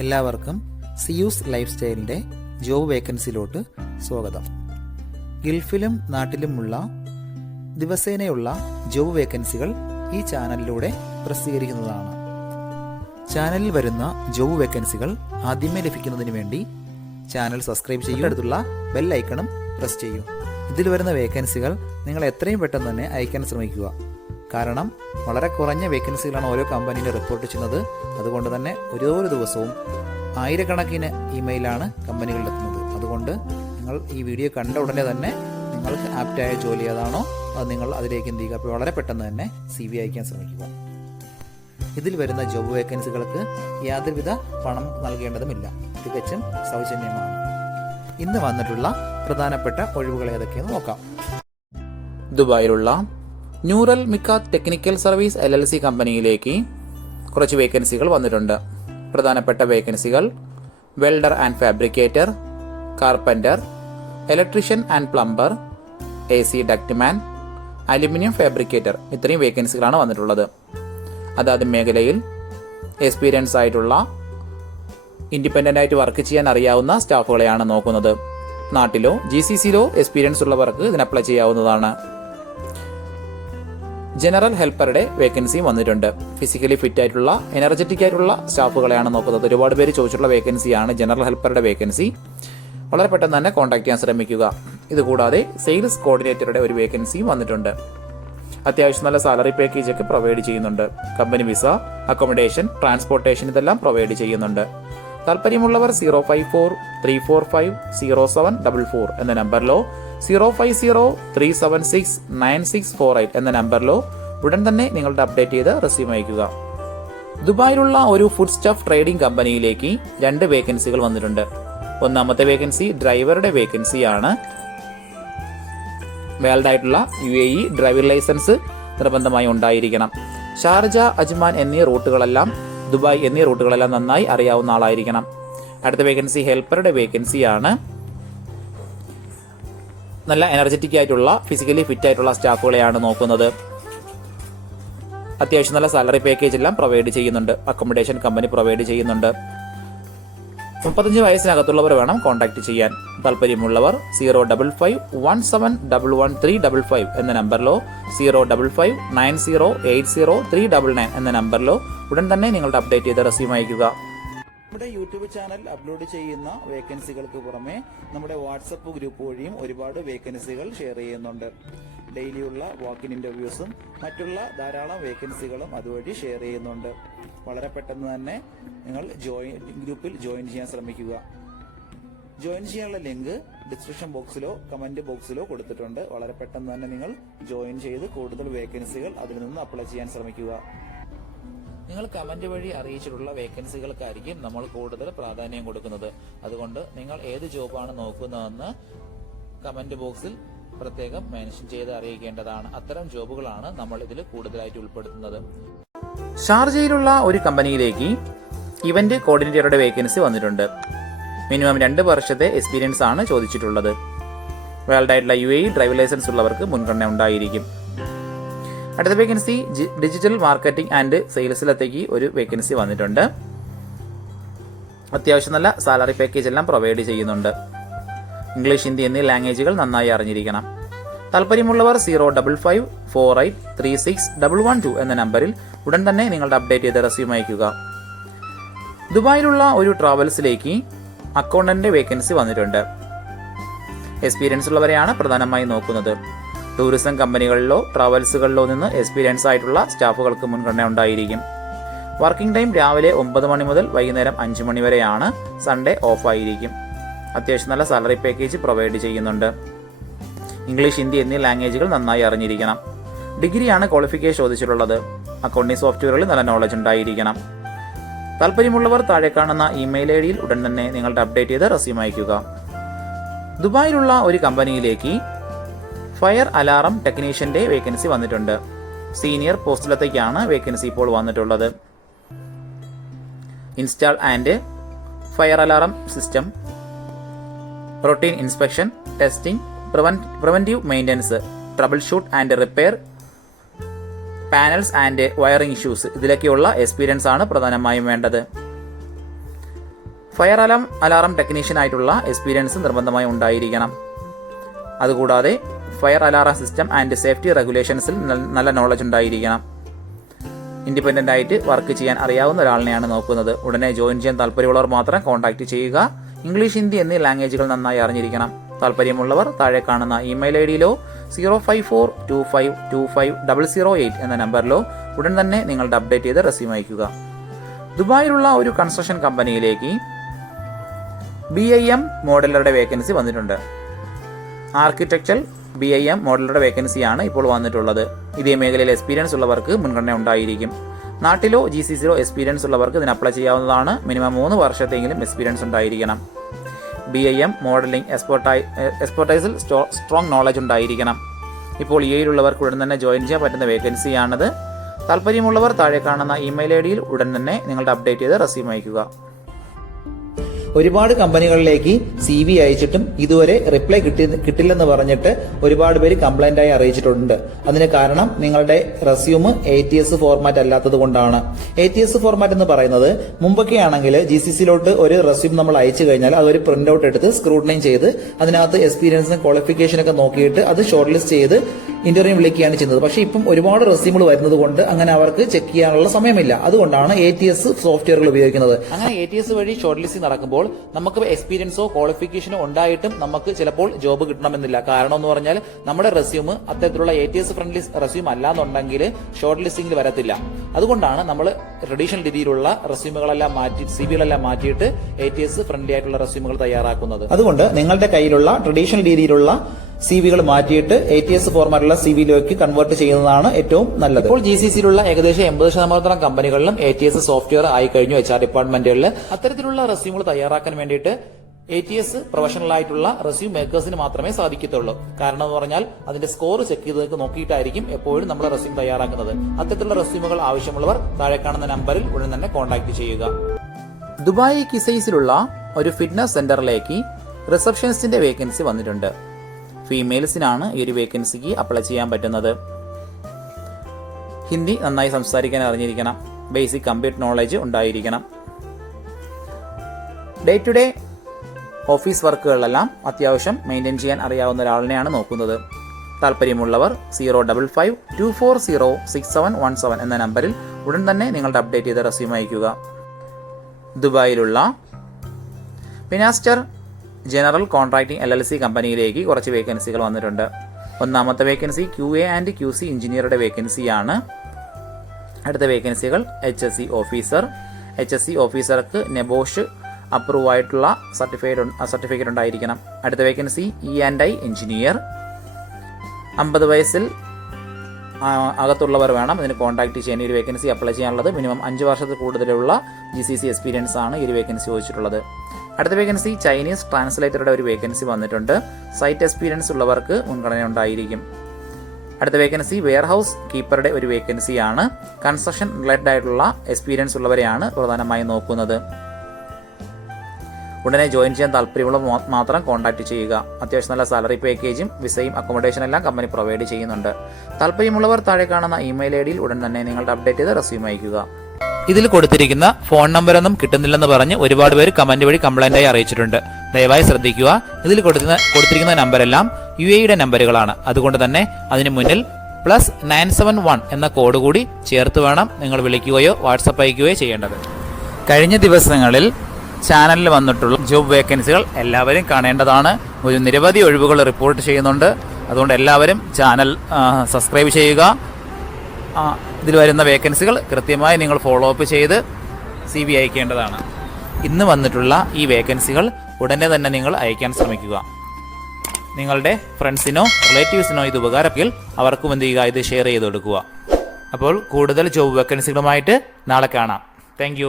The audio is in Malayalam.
എല്ലാവർക്കും സിയൂസ് ലൈഫ് സ്റ്റൈലിൻ്റെ ജോബ് വേക്കൻസിയിലോട്ട് സ്വാഗതം. ഗൾഫിലും നാട്ടിലുമുള്ള ദിവസേനയുള്ള ജോബ് വേക്കൻസികൾ ഈ ചാനലിലൂടെ പ്രസിദ്ധീകരിക്കുന്നതാണ്. ചാനലിൽ വരുന്ന ജോബ് വേക്കൻസികൾ ആദ്യമേ ലഭിക്കുന്നതിന് വേണ്ടി ചാനൽ സബ്സ്ക്രൈബ് ചെയ്യും, അടുത്തുള്ള ബെൽ ഐക്കണും പ്രസ് ചെയ്യൂ. ഇതിൽ വരുന്ന വേക്കൻസികൾ നിങ്ങൾ എത്രയും പെട്ടെന്ന് തന്നെ അയക്കാൻ ശ്രമിക്കുക. കാരണം വളരെ കുറഞ്ഞ വേക്കൻസികളാണ് ഓരോ കമ്പനിയിലും റിപ്പോർട്ട് ചെയ്യുന്നത്. അതുകൊണ്ട് തന്നെ ഓരോ ദിവസവും ആയിരക്കണക്കിന് ഇമെയിലാണ് കമ്പനികളിലെത്തുന്നത്. അതുകൊണ്ട് നിങ്ങൾ ഈ വീഡിയോ കണ്ട ഉടനെ തന്നെ നിങ്ങൾക്ക് ആപ്റ്റായ ജോലി ഏതാണോ അത് നിങ്ങൾ അതിലേക്ക് എന്ത് ചെയ്യുക. അപ്പോൾ വളരെ പെട്ടെന്ന് തന്നെ CV അയക്കാൻ ശ്രമിക്കുക. ഇതിൽ വരുന്ന ജോബ് വേക്കൻസികൾക്ക് യാതൊരുവിധ പണം നൽകേണ്ടതുമില്ല, തികച്ചും സൗജന്യമാണ്. ഇന്ന് വന്നിട്ടുള്ള പ്രധാനപ്പെട്ട ഒഴിവുകൾ ഏതൊക്കെയെന്ന് നോക്കാം. ദുബായിലുള്ള ന്യൂറൽ മിക്കാത്ത് ടെക്നിക്കൽ സർവീസ് LLC കമ്പനിയിലേക്ക് കുറച്ച് വേക്കൻസികൾ വന്നിട്ടുണ്ട്. പ്രധാനപ്പെട്ട വേക്കൻസികൾ welder and fabricator, carpenter, electrician and plumber, AC ductman, aluminium fabricator. ഇത്രയും വേക്കൻസികളാണ് വന്നിട്ടുള്ളത്. അതാത് മേഖലയിൽ എക്സ്പീരിയൻസ് ആയിട്ടുള്ള ഇൻഡിപെൻഡൻ്റ് ആയിട്ട് വർക്ക് ചെയ്യാൻ അറിയാവുന്ന സ്റ്റാഫുകളെയാണ് നോക്കുന്നത്. നാട്ടിലോ GCCയിലോ എക്സ്പീരിയൻസ് ഉള്ളവർക്ക് ഇതിന് അപ്ലൈ ചെയ്യാവുന്നതാണ്. ജനറൽ ഹെൽപ്പറുടെ വേക്കൻസി വന്നിട്ടുണ്ട്. ഫിസിക്കലി ഫിറ്റ് ആയിട്ടുള്ള എനർജറ്റിക് ആയിട്ടുള്ള സ്റ്റാഫുകളെയാണ് നോക്കുന്നത്. ഒരുപാട് പേര് ചോദിച്ചിട്ടുള്ള വേക്കൻസിയാണ് ജനറൽ ഹെൽപ്പറുടെ വേക്കൻസി. വളരെ പെട്ടെന്ന് തന്നെ കോൺടാക്ട് ചെയ്യാൻ ശ്രമിക്കുക. ഇതുകൂടാതെ സെയിൽസ് കോർഡിനേറ്ററുടെ ഒരു വേക്കൻസിയും വന്നിട്ടുണ്ട്. അത്യാവശ്യം നല്ല സാലറി പാക്കേജ് ഒക്കെ പ്രൊവൈഡ് ചെയ്യുന്നുണ്ട്. കമ്പനി വിസ, അക്കോമഡേഷൻ, ട്രാൻസ്പോർട്ടേഷൻ ഇതെല്ലാം പ്രൊവൈഡ് ചെയ്യുന്നുണ്ട്. താല്പര്യമുള്ളവർ 054-345-0744 എന്ന നമ്പറിലോ 050-376-9648 എന്ന നമ്പറിലോ ഉടൻ തന്നെ നിങ്ങളുടെ അപ്ഡേറ്റ് ചെയ്ത് റെസ്യൂം അയക്കുക. ദുബായിലുള്ള ഒരു ഫുഡ് സ്റ്റഫ് ട്രേഡിംഗ് കമ്പനിയിലേക്ക് 2 വേക്കൻസികൾ വന്നിട്ടുണ്ട്. ഒന്നാമത്തെ വേക്കൻസി ഡ്രൈവറുടെ വേക്കൻസിയാണ്. വാലിഡ് ആയിട്ടുള്ള UAE ഡ്രൈവിംഗ് ലൈസൻസ് നിർബന്ധമായി ഉണ്ടായിരിക്കണം. ഷാർജ, അജ്മാൻ എന്നീ റൂട്ടുകളെല്ലാം, ദുബായ് എന്നീ റൂട്ടുകളെല്ലാം നന്നായി അറിയാവുന്ന ആളായിരിക്കണം. അടുത്ത വേക്കൻസി ഹെൽപ്പറുടെ വേക്കൻസിയാണ്. നല്ല എനർജറ്റിക് ആയിട്ടുള്ള ഫിസിക്കലി ഫിറ്റ് ആയിട്ടുള്ള സ്റ്റാഫുകളെയാണ് നോക്കുന്നത്. അത്യാവശ്യം നല്ല സാലറി പാക്കേജ് എല്ലാം പ്രൊവൈഡ് ചെയ്യുന്നുണ്ട്. അക്കോമഡേഷൻ കമ്പനി പ്രൊവൈഡ് ചെയ്യുന്നുണ്ട്. 35 വയസ്സിനകത്തുള്ളവർ വേണം കോൺടാക്ട് ചെയ്യാൻ. താല്പര്യമുള്ളവർ 055-1711-355 എന്ന നമ്പറിലോ 055-9080-399 എന്ന നമ്പറിലോ ഉടൻ തന്നെ നിങ്ങളുടെ അപ്ഡേറ്റ് ചെയ്ത് റെസ്യൂം അയക്കുക. നമ്മുടെ യൂട്യൂബ് ചാനൽ അപ്ലോഡ് ചെയ്യുന്ന വേക്കൻസികൾക്ക് പുറമെ നമ്മുടെ വാട്സപ്പ് ഗ്രൂപ്പ് വഴിയും ഒരുപാട് വേക്കൻസികൾ ഷെയർ ചെയ്യുന്നുണ്ട്. ഡെയിലിയുള്ള വാക്കിൻ ഇന്റർവ്യൂസും മറ്റുള്ള ധാരാളം വേക്കൻസികളും അതുവഴി ഷെയർ ചെയ്യുന്നുണ്ട്. വളരെ പെട്ടെന്ന് തന്നെ നിങ്ങൾ ഗ്രൂപ്പിൽ ജോയിൻ ചെയ്യാൻ ശ്രമിക്കുക. ജോയിൻ ചെയ്യാനുള്ള ലിങ്ക് ഡിസ്ക്രിപ്ഷൻ ബോക്സിലോ കമന്റ് ബോക്സിലോ കൊടുത്തിട്ടുണ്ട്. വളരെ പെട്ടെന്ന് തന്നെ നിങ്ങൾ ജോയിൻ ചെയ്ത് കൂടുതൽ വേക്കൻസികൾ അതിൽ നിന്ന് അപ്ലൈ ചെയ്യാൻ ശ്രമിക്കുക. നിങ്ങൾ കമന്റ് വഴി അറിയിച്ചിട്ടുള്ള വേക്കൻസികൾക്കായിരിക്കും നമ്മൾ കൂടുതൽ പ്രാധാന്യം കൊടുക്കുന്നത്. അതുകൊണ്ട് നിങ്ങൾ ഏത് ജോബാണ് നോക്കുന്നതെന്ന് കമന്റ് ബോക്സിൽ പ്രത്യേകം മെൻഷൻ ചെയ്ത് അറിയിക്കേണ്ടതാണ്. അത്തരം ജോബുകളാണ് നമ്മൾ ഇതിൽ കൂടുതലായിട്ട് ഉൾപ്പെടുത്തുന്നത്. ഷാർജയിലുള്ള ഒരു കമ്പനിയിലേക്ക് ഇവന്റ് കോർഡിനേറ്ററുടെ വേക്കൻസി വന്നിട്ടുണ്ട്. മിനിമം 2 വർഷത്തെ എക്സ്പീരിയൻസ് ആണ് ചോദിച്ചിട്ടുള്ളത്. വാലിഡ് ആയിട്ടുള്ള UAE ഡ്രൈവിംഗ് ലൈസൻസ് ഉള്ളവർക്ക് മുൻഗണന ഉണ്ടായിരിക്കും. അടുത്ത വേക്കൻസി ഡിജിറ്റൽ മാർക്കറ്റിംഗ് ആൻഡ് സെയിൽസിലത്തേക്ക് ഒരു വേക്കൻസി വന്നിട്ടുണ്ട്. അത്യാവശ്യം നല്ല സാലറി പാക്കേജ് എല്ലാം പ്രൊവൈഡ് ചെയ്യുന്നുണ്ട്. ഇംഗ്ലീഷ്, ഹിന്ദി എന്നീ ലാംഗ്വേജുകൾ നന്നായി അറിഞ്ഞിരിക്കണം. താല്പര്യമുള്ളവർ 055-4836112 എന്ന നമ്പറിൽ ഉടൻ തന്നെ നിങ്ങളുടെ അപ്ഡേറ്റ് ചെയ്ത് റെസ്യൂം അയക്കുക. ദുബായിലുള്ള ഒരു ട്രാവൽസിലേക്ക് അക്കൗണ്ടന്റ് വേക്കൻസി വന്നിട്ടുണ്ട്. എക്സ്പീരിയൻസ് ഉള്ളവരെയാണ് പ്രധാനമായി നോക്കുന്നത്. ടൂറിസം കമ്പനികളിലോ ട്രാവൽസുകളിലോ നിന്ന് എക്സ്പീരിയൻസ് ആയിട്ടുള്ള സ്റ്റാഫുകൾക്ക് മുൻഗണന ഉണ്ടായിരിക്കും. വർക്കിംഗ് ടൈം രാവിലെ 9 മണി മുതൽ വൈകുന്നേരം 5 മണി വരെയാണ്. സൺഡേ ഓഫ് ആയിരിക്കും. അത്യാവശ്യം നല്ല സാലറി പാക്കേജ് പ്രൊവൈഡ് ചെയ്യുന്നുണ്ട്. ഇംഗ്ലീഷ്, ഹിന്ദി എന്നീ ലാംഗ്വേജുകൾ നന്നായി അറിഞ്ഞിരിക്കണം. ഡിഗ്രിയാണ് ക്വാളിഫിക്കേഷൻ ചോദിച്ചിട്ടുള്ളത്. അക്കൗണ്ടിംഗ് സോഫ്റ്റ്വെയറുകളിൽ നല്ല നോളജ് ഉണ്ടായിരിക്കണം. താല്പര്യമുള്ളവർ താഴെ കാണുന്ന ഇമെയിൽ IDയിൽ ഉടൻ തന്നെ നിങ്ങളുടെ അപ്ഡേറ്റ് ചെയ്ത് റെസ്യൂം അയക്കുക. ദുബായിലുള്ള ഒരു കമ്പനിയിലേക്ക് ഫയർ അലാറം ടെക്നീഷ്യന്റെ വേക്കൻസി വന്നിട്ടുണ്ട്. സീനിയർ പോസ്റ്റിലത്തേക്കാണ് വേക്കൻസി ഇപ്പോൾ വന്നിട്ടുള്ളത്. Install and fire alarm system, routine inspection, testing, preventive maintenance, trouble shoot and repair panels and wiring issues ഇതിലൊക്കെയുള്ള എക്സ്പീരിയൻസ് ആണ് പ്രധാനമായും വേണ്ടത്. ഫയർ അലാറം ടെക്നീഷ്യനായിട്ടുള്ള എക്സ്പീരിയൻസ് നിർബന്ധമായി ഉണ്ടായിരിക്കണം. അതുകൂടാതെ fire alarm system and safety റെഗുലേഷൻസിൽ നല്ല നോളജ് ഉണ്ടായിരിക്കണം. ഇൻഡിപെൻഡൻ്റ് ആയിട്ട് വർക്ക് ചെയ്യാൻ അറിയാവുന്ന ഒരാളിനെയാണ് നോക്കുന്നത്. ഉടനെ ജോയിൻ ചെയ്യാൻ താല്പര്യമുള്ളവർ മാത്രം കോൺടാക്ട് ചെയ്യുക. ഇംഗ്ലീഷ്, ഹിന്ദി എന്നീ ലാംഗ്വേജുകൾ നന്നായി അറിഞ്ഞിരിക്കണം. താല്പര്യമുള്ളവർ താഴെ കാണുന്ന ഇമെയിൽ ഐഡിയിലോ 0542525008 എന്ന നമ്പറിലോ ഉടൻ തന്നെ നിങ്ങളുടെ അപ്ഡേറ്റ് ചെയ്ത് റെസ്യൂം അയക്കുക. ദുബായിലുള്ള ഒരു കൺസ്ട്രക്ഷൻ കമ്പനിയിലേക്ക് BIM മോഡലറുടെ വേക്കൻസി വന്നിട്ടുണ്ട്. ആർക്കിടെക്ചർ BIM മോഡലറുടെ വേക്കൻസിയാണ് ഇപ്പോൾ വന്നിട്ടുള്ളത്. ഇതേ മേഖലയിൽ എക്സ്പീരിയൻസ് ഉള്ളവർക്ക് മുൻഗണന ഉണ്ടായിരിക്കും. നാട്ടിലോ GCCയിലോ എക്സ്പീരിയൻസ് ഉള്ളവർക്ക് ഇതിന് അപ്ലൈ ചെയ്യാവുന്നതാണ്. മിനിമം 3 വർഷത്തെങ്കിലും എക്സ്പീരിയൻസ് ഉണ്ടായിരിക്കണം. BIM മോഡലിംഗ് എക്സ്പെർട്ടൈസിൽ സ്ട്രോങ് നോളജ് ഉണ്ടായിരിക്കണം. ഇപ്പോൾ UAEയിലുള്ളവർക്ക് ഉടൻ തന്നെ ജോയിൻ ചെയ്യാൻ പറ്റുന്ന വേക്കൻസിയാണിത്. താല്പര്യമുള്ളവർ താഴെ കാണുന്ന ഇമെയിൽ ഐഡിയിൽ ഉടൻ തന്നെ നിങ്ങളുടെ അപ്ഡേറ്റ് ചെയ്ത് റെസ്യൂം അയക്കുക. ഒരുപാട് കമ്പനികളിലേക്ക് CV അയച്ചിട്ടും ഇതുവരെ റിപ്ലൈ കിട്ടില്ലെന്ന് പറഞ്ഞിട്ട് ഒരുപാട് പേര് കംപ്ലൈന്റ് ആയി അറിയിച്ചിട്ടുണ്ട്. അതിന് കാരണം നിങ്ങളുടെ റെസ്യൂം ATS ഫോർമാറ്റ് അല്ലാത്തത് കൊണ്ടാണ്. ATS ഫോർമാറ്റ് എന്ന് പറയുന്നത് മുമ്പൊക്കെ ആണെങ്കിൽ GCCയിലോട്ട് ഒരു റെസ്യൂം നമ്മൾ അയച്ചു കഴിഞ്ഞാൽ അതൊരു പ്രിന്റ് ഔട്ട് എടുത്ത് സ്ക്രൂട്ടനൈ ചെയ്ത് അതിനകത്ത് എക്സ്പീരിയൻസും ക്വാളിഫിക്കേഷനൊക്കെ നോക്കിയിട്ട് അത് ഷോർട്ട് ലിസ്റ്റ് ചെയ്ത് ഇന്റർവ്യൂ വിളിക്കുകയാണ് ചെയ്യുന്നത്. പക്ഷേ ഇപ്പം ഒരുപാട് റെസ്യൂമുകൾ വരുന്നത് കൊണ്ട് അങ്ങനെ അവർക്ക് ചെക്ക് ചെയ്യാനുള്ള സമയമില്ല. അതുകൊണ്ടാണ് ATS സോഫ്റ്റ്വെയറുകൾ ഉപയോഗിക്കുന്നത്. അങ്ങനെ ATS വഴി ഷോർട്ട് ലിസ്റ്റിംഗ് നടക്കുമ്പോൾ നമുക്ക് എക്സ്പീരിയൻസോ ക്വാളിഫിക്കേഷനോ ഉണ്ടായിട്ടും നമുക്ക് ചിലപ്പോൾ ജോബ് കിട്ടണമെന്നില്ല. കാരണം എന്ന് പറഞ്ഞാൽ നമ്മുടെ റെസ്യൂം അത്തരത്തിലുള്ള ATS ഫ്രണ്ട്ലി റെസ്യൂം അല്ലാന്നുണ്ടെങ്കിൽ ഷോർട്ട് ലിസ്റ്റിംഗിൽ വരത്തില്ല. അതുകൊണ്ടാണ് നമ്മൾ ട്രഡീഷണൽ രീതിയിലുള്ള റെസ്യൂമുകളെല്ലാം മാറ്റി CVകളെല്ലാം മാറ്റിയിട്ട് ATS ഫ്രണ്ട്ലി ആയിട്ടുള്ള റെസ്യൂമുകൾ തയ്യാറാക്കുന്നത്. അതുകൊണ്ട് നിങ്ങളുടെ കയ്യിലുള്ള ട്രഡീഷണൽ രീതിയിലുള്ള CVകൾ മാറ്റിയിട്ട് ATS ഫോർമാറ്റുള്ള CVയിലേക്ക് കൺവേർട്ട് ചെയ്യുന്നതാണ് ഏറ്റവും നല്ലത്. ഇപ്പോൾ GCCയിലുള്ള ഏകദേശം 80% കമ്പനികളിലും ATS സോഫ്റ്റ്വെയർ ആയി കഴിഞ്ഞു. HR ഡിപ്പാർട്ട്മെന്റുകളിൽ അത്തരത്തിലുള്ള റെസ്യൂമുകൾ തയ്യാറാക്കാൻ വേണ്ടിയിട്ട് ATS പ്രൊഫഷണൽ ആയിട്ടുള്ള റെസ്യൂം മേക്കേഴ്സിന് മാത്രമേ സാധിക്കത്തുള്ളൂ. കാരണം എന്ന് പറഞ്ഞാൽ അതിന്റെ സ്കോർ ചെക്ക് ചെയ്ത് നോക്കിയിട്ടായിരിക്കും എപ്പോഴും നമ്മൾ റെസ്യൂം തയ്യാറാക്കുന്നത്. അത്തരത്തിലുള്ള റെസ്യൂമുകൾ ആവശ്യമുള്ളവർ താഴെ കാണുന്ന നമ്പറിൽ ഉടൻ തന്നെ കോൺടാക്ട് ചെയ്യുക. ദുബായ് കിസൈസിലുള്ള ഒരു ഫിറ്റ്നസ് സെന്ററിലേക്ക് റിസപ്ഷനിസ്റ്റിന്റെ വേക്കൻസി വന്നിട്ടുണ്ട്. ഫീമെയിൽസിനാണ് ഈ ഒരു വേക്കൻസിക്ക് അപ്ലൈ ചെയ്യാൻ പറ്റുന്നത്. ഹിന്ദി നന്നായി സംസാരിക്കാൻ അറിഞ്ഞിരിക്കണം. ബേസിക് കമ്പ്യൂട്ടർ നോളജ് ഉണ്ടായിരിക്കണം. ഡേ ടു ഡേ ഓഫീസ് വർക്കുകളെല്ലാം അത്യാവശ്യം മെയിൻറ്റെയിൻ ചെയ്യാൻ അറിയാവുന്ന ഒരാളിനെയാണ് നോക്കുന്നത്. താല്പര്യമുള്ളവർ 05524406717 എന്ന നമ്പറിൽ ഉടൻ തന്നെ നിങ്ങളുടെ അപ്ഡേറ്റ് ചെയ്ത റെസ്യൂം അയക്കുക. ദുബായിലുള്ള പിനാസ്റ്റർ ജനറൽ കോൺട്രാക്ടിംഗ് LLC കമ്പനിയിലേക്ക് കുറച്ച് വേക്കൻസികൾ വന്നിട്ടുണ്ട്. ഒന്നാമത്തെ വേക്കൻസി QA ആൻഡ് QC എഞ്ചിനീയറുടെ വേക്കൻസിയാണ്. അടുത്ത വേക്കൻസികൾ HSE ഓഫീസർ. HSE ഓഫീസർക്ക് നെബോഷ് അപ്രൂവ് ആയിട്ടുള്ള സർട്ടിഫിക്കറ്റ് ഉണ്ടായിരിക്കണം. അടുത്ത വേക്കൻസി E&I എഞ്ചിനീയർ. 50 വയസ്സിൽ അകത്തുള്ളവർ വേണം ഇതിന് കോൺടാക്ട് ചെയ്യാൻ. ഈ ഒരു വേക്കൻസി അപ്ലൈ ചെയ്യാനുള്ളത്. മിനിമം 5 വർഷത്തിൽ കൂടുതലുള്ള GCC എക്സ്പീരിയൻസ് ആണ് ഈ ഒരു വേക്കൻസി ചോദിച്ചിട്ടുള്ളത്. അടുത്ത വേക്കൻസി ചൈനീസ് ട്രാൻസ്ലേറ്ററുടെ ഒരു വേക്കൻസി വന്നിട്ടുണ്ട്. സൈറ്റ് എക്സ്പീരിയൻസ് ഉള്ളവർക്ക് മുൻഗണന ഉണ്ടായിരിക്കും. അടുത്ത വേക്കൻസി വെയർഹൌസ് കീപ്പറുടെ ഒരു വേക്കൻസിയാണ്. കൺസ്ട്രക്ഷൻ റിലേറ്റഡ് ആയിട്ടുള്ള എക്സ്പീരിയൻസ് ഉള്ളവരെയാണ് പ്രധാനമായും നോക്കുന്നത്. ഉടനെ ജോയിൻ ചെയ്യാൻ താല്പര്യമുള്ള മാത്രം കോൺടാക്ട് ചെയ്യുക. അത്യാവശ്യം നല്ല സാലറി പാക്കേജും വിസയും അക്കോമഡേഷൻ എല്ലാം കമ്പനി പ്രൊവൈഡ് ചെയ്യുന്നുണ്ട്. താല്പര്യമുള്ളവർ താഴെ കാണുന്ന ഇമെയിൽ ഐഡിയിൽ ഉടൻ തന്നെ നിങ്ങളുടെ അപ്ഡേറ്റ് ചെയ്ത് റെസ്യൂം അയക്കുക. ഇതിൽ കൊടുത്തിരിക്കുന്ന ഫോൺ നമ്പറൊന്നും കിട്ടുന്നില്ലെന്ന് പറഞ്ഞ് ഒരുപാട് പേര് കമന്റ് വഴി കംപ്ലൈന്റായി അറിയിച്ചിട്ടുണ്ട്. ദയവായി ശ്രദ്ധിക്കുക. ഇതിൽ കൊടുത്തിരിക്കുന്ന നമ്പരെല്ലാം UAEയുടെ നമ്പറുകളാണ്. അതുകൊണ്ട് തന്നെ അതിന് മുന്നിൽ +971 എന്ന കോഡ് കൂടി ചേർത്ത് വേണം നിങ്ങൾ വിളിക്കുകയോ വാട്സപ്പ് അയക്കുകയോ ചെയ്യേണ്ടത്. കഴിഞ്ഞ ദിവസങ്ങളിൽ ചാനലിൽ വന്നിട്ടുള്ള ജോബ് വേക്കൻസികൾ എല്ലാവരും കാണേണ്ടതാണ്. ഒരു നിരവധി ഒഴിവുകൾ റിപ്പോർട്ട് ചെയ്യുന്നുണ്ട്. അതുകൊണ്ട് എല്ലാവരും ചാനൽ സബ്സ്ക്രൈബ് ചെയ്യുക. ഇതിൽ വരുന്ന വേക്കൻസികൾ കൃത്യമായി നിങ്ങൾ ഫോളോ അപ്പ് ചെയ്ത് CV അയക്കേണ്ടതാണ്. ഇന്ന് വന്നിട്ടുള്ള ഈ വേക്കൻസികൾ ഉടനെ തന്നെ നിങ്ങൾ അയക്കാൻ ശ്രമിക്കുക. നിങ്ങളുടെ ഫ്രണ്ട്സിനോ റിലേറ്റീവ്സിനോ ഇത് ഉപകാരമെങ്കിൽ അവർക്കും എന്ത് ചെയ്യുക, ഇത് ഷെയർ ചെയ്ത് കൊടുക്കുക. അപ്പോൾ കൂടുതൽ ജോബ് വേക്കൻസികളുമായിട്ട് നാളെ കാണാം. താങ്ക്